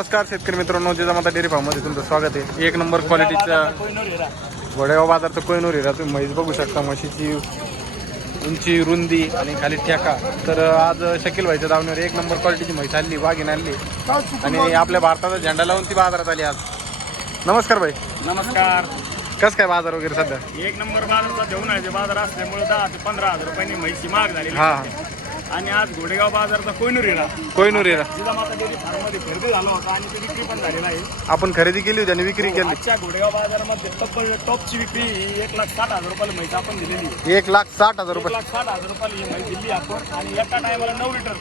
नमस्कार शेतकरी मित्रांनो जिजामाता डेअरी फार्ममध्ये तुमचं स्वागत आहे. एक नंबर क्वालिटीचा घोडेगाव बाजारचं कोयनूर हिरा तुम्ही म्हैस बघू शकता म्हशीची उंची रुंदी आणि खाली ठेका. तर आज शकील व्हायच्या दावणीवर एक नंबर क्वालिटीची म्हैस आणली वाघीण आणली. आणि आपल्या भारताचा झेंडा लावून ती बाजारात आली आज. नमस्कार भाई. नमस्कार. कसं काय बाजार वगैरे सध्या? एक नंबर बाजारचा घेऊन आहे बाजार असल्यामुळे दहा ते पंधरा हजार रुपयांनी म्हैसी महाग झालेली हा. आणि आज घोडेगाव बाजारचा कोयनूर हिरा कोयनूर हिरा जिजामाता डेअरी फार्ममध्ये खरेदी झाला होता आणि ती विक्री पण झालेला आहे. आपण खरेदी केली होती आणि विक्री केली. आजच्या घोडेगाव बाजारामध्ये तब्बल टॉपची विक्री ही एक लाख साठ हजार रुपयाला म्हैस आपण दिलेली आहे. एक लाख साठ हजार एक रुपये. लाख साठ हजार रुपयाला ही म्हैस दिली आपण आणि एका टायमाला नऊ लिटर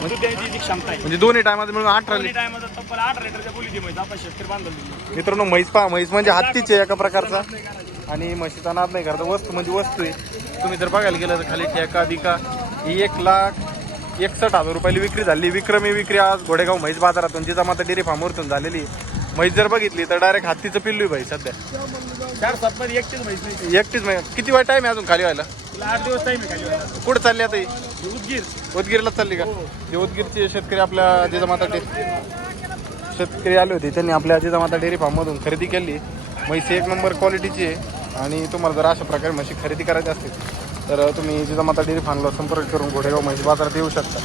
दूध द्यायची जी क्षमता आहे. म्हणजे दोन्ही टायमात मिळून दोन्ही टायमाला तब्बल आठ लिटरच्या बोलीची म्हैस आपण शेतकरी बांधून दिली मित्रांनो म्हैस पहा म्हैस म्हणजे हत्तीचे एका प्रकारचा. आणि म्हशीचा नाद नाही करता. वस्तू म्हणजे वस्तू आहे. तुम्ही जर बघायला गेलं तर खाली ठेका बिका ही एक लाख एकसष्ट हजार रुपयाला विक्री झाली. विक्रमी विक्री आज घोडेगाव म्हैस बाजारातून जिजामाता डेअरी फार्मवरतून झालेली. म्हैस जर बघितली तर डायरेक्ट हत्तीचं पिल्लू भाई सध्या. चार सात मध्ये एकटीच म्हैस एकटीच म्हैस. किती वेळ टाइम आहे अजून खाली व्हायला? आठ दिवस टाईम आहे खाली. कुठं चालली आता ही? उदगीर. उदगीरला चालली का? जे उदगीरचे शेतकरी आपल्या जिजामाता डे शेतकरी आले होते. त्यांनी आपल्या जिजामाता डेअरी फार्ममधून खरेदी केली. म्हैस एक नंबर क्वालिटीची आहे. आणि तुम्हाला जर अशा प्रकारे म्हशी खरेदी करायची असतील तर तुम्ही जिजामाता डेअरी फार्मला संपर्क करून घोडेगाव म्हैस म्हणजे बाजारात येऊ शकता.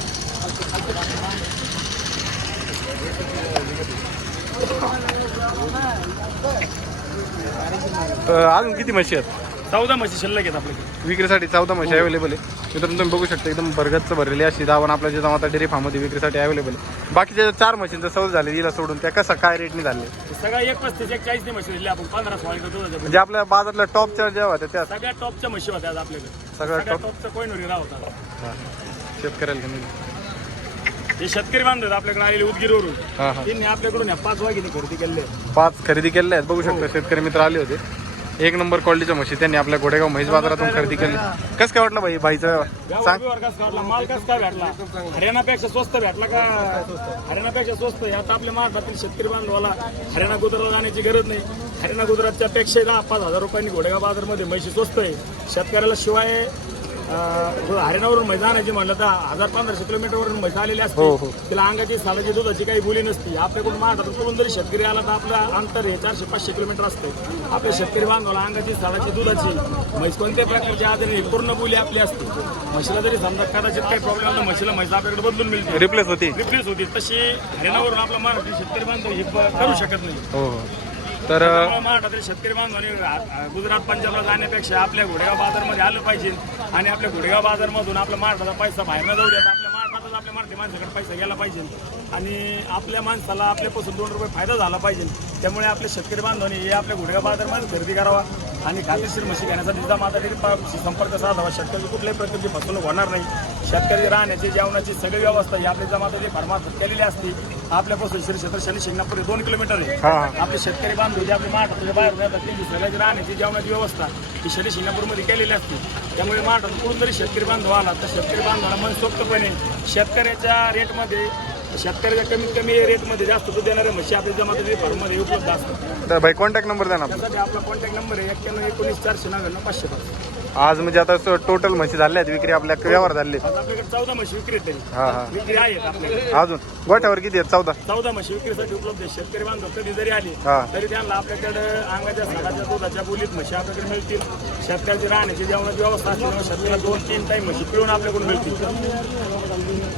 तर अजून किती म्हशी आहेत? चौदा म्हशी शिल्लक आहेत आपल्याकडे. विक्रीसाठी चौदा म्हशी अवेलेबल आहे मित्रांनो तुम्ही बघू शकता एकदम भरगतचं भरलेली अशी दावण आपल्या जिजामाता डेअरी फार्ममध्ये विक्रीसाठी अवेलेबल आहे. बाकीच्या चार म्हशींचं सौद झाले हिला सोडून त्या कसं काय रेटने झाले? सगळ्या एक पस्तीस एक चाळीस म्हशी दिली आपण. पंधरा सोळा दूध म्हणजे आपल्या बाजारातल्या टॉपच्या ज्या होत्या त्या सगळ्या टॉपच्या म्हशी होत्या आज आपल्याकडे. सगळ्या? टॉपचा कोण होता. शेतकऱ्याला कमी हे शेतकरी बांधव आपल्याकडे आलेले उदगीरवरून. हां हां. त्यांनी आपल्याकडून या पाच वाघिनी खरेदी केले पाच खरेदी केलेल्या आहेत. बघू शकता शेतकरी मित्र आले होते. एक नंबर क्वालिटीच्या म्हशी. त्यांनी आपल्या घोडेगाव म्हैस बाजारातून खरेदी केली. कसं काय वाटलं भाई भाईचं? सांग. माल कस काय भेटला? हरियाणापेक्षा स्वस्त भेटला का? हरियाणापेक्षा स्वस्त? आहे. आता आपल्या महाराष्ट्रातील शेतकरी बांधवाला हरियाणा गुजरात जाण्याची गरज नाही. हरियाणा गुजरातच्या पेक्षा दहा पाच हजार रुपयांनी घोडेगाव बाजारमध्ये म्हशी स्वस्त आहे. शेतकऱ्याला शिवाय अं, हरियाणावरून म्हैस आणायची म्हणलं तर हजार पंधराशे किलोमीटरवरून म्हैस आलेली हो, असते हो. तिला अंगाची सालाची दुधाची काही बोली नसती. आपल्याकडून महाराष्ट्रातून जरी शेतकरी आला तर आपलं अंतर हे चारशे पाचशे किलोमीटर असते. आपल्या शेतकरी बांधवाला अंगाची सालाची दुधाची म्हैस कोणत्या प्रकारची आधारे पूर्ण बोली आपली असते. म्हशीला जरी समजा कदाचित काही प्रॉब्लेम आला म्हशीला म्हैस आपल्याकडे बदलून मिळते. रिप्लेस होती. रिप्लेस होती. तशी हरियाणावरून आपला मराठी शेतकरी बांधव हे करू शकत नाही. हो हो. तर त्यामुळे महाराष्ट्रातील शेतकरी बांधवांनी आ- गुजरात पंजाबला जाण्यापेक्षा आपल्या घोडेगाव बाजारमध्ये आलं पाहिजे आणि आपल्या घोडेगाव बाजारमधून आपल्या महाराष्ट्राचा पैसा बाहेर न जाऊ देत आपल्या महाराष्ट्रातच आपल्या मराठी माणसाकडे पैसा गेला पाहिजे. आणि आपल्या माणसाला आपल्यापासून दोन रुपये फायदा झाला पाहिजे. त्यामुळे आपल्या शेतकरी बांधवांनी हे आपल्या घोडेगाव बाजारमध्ये खरेदी करावा आणि खात्रीशीर म्हशी घेण्यासाठी डेअरी फार्मशी संपर्क साधावा. शेतकरी कुठल्याही प्रकारची फसवणूक होणार नाही. शेतकरी राहण्याची जेवणाची सगळी व्यवस्था ही आपल्या डेअरी फार्मात केलेली असते. आपल्यापासून श्री क्षेत्र शनी शिंगणापूर हे दोन किलोमीटर आहे. हां. आपले शेतकरी बांधव जे आपले महाराष्ट्राच्या बाहेर जातात त्यांची सगळ्याची राहण्याची जेवणाची व्यवस्था ही शनी शिंगणापूरमध्ये केलेली असते. त्यामुळे महाराष्ट्रात कुठून जरी शेतकरी बांधव आला तर शेतकरी बांधवाला मनसोक्तपणे शेतकऱ्याच्या रेटमध्ये शेतकऱ्याच्या कमीत कमी रेटमध्ये जास्त दूध देणारे म्हशी. आपल्या जमाती फार्ममध्ये उपलब्ध असतात. तर भाई कॉन्टॅक्ट नंबर द्या ना आपला. त्यासाठी आपला कॉन्टॅक्ट नंबर आहे एक्क्याण्णव एकोणीस चारशे नव्याण्णव पाचशे पाच. आज म्हणजे आता टोटल म्हशी झाल्या आहेत विक्री आपल्या व्यवहार झाले. आज आपल्याकडे चौदा म्हशी विक्री हां हां. विक्री आहेत आपल्याकडे. अजून? गोठ्यावर किती आहेत? चौदा. चौदा म्हशी विक्रीसाठी उपलब्ध आहे शेतकरी बांधव कधी जरी आले हा. तरी त्यांना आपल्याकडे अंगाच्या साडाच्या दुधाच्या बोलीत म्हशी आपल्याकडे मिळतील. शेतकऱ्याची राहण्याची जेवणाची व्यवस्था असल्यामुळे शेतकऱ्याला दोन तीन टाईम म्हशी पिळून आपल्याकडून मिळतील.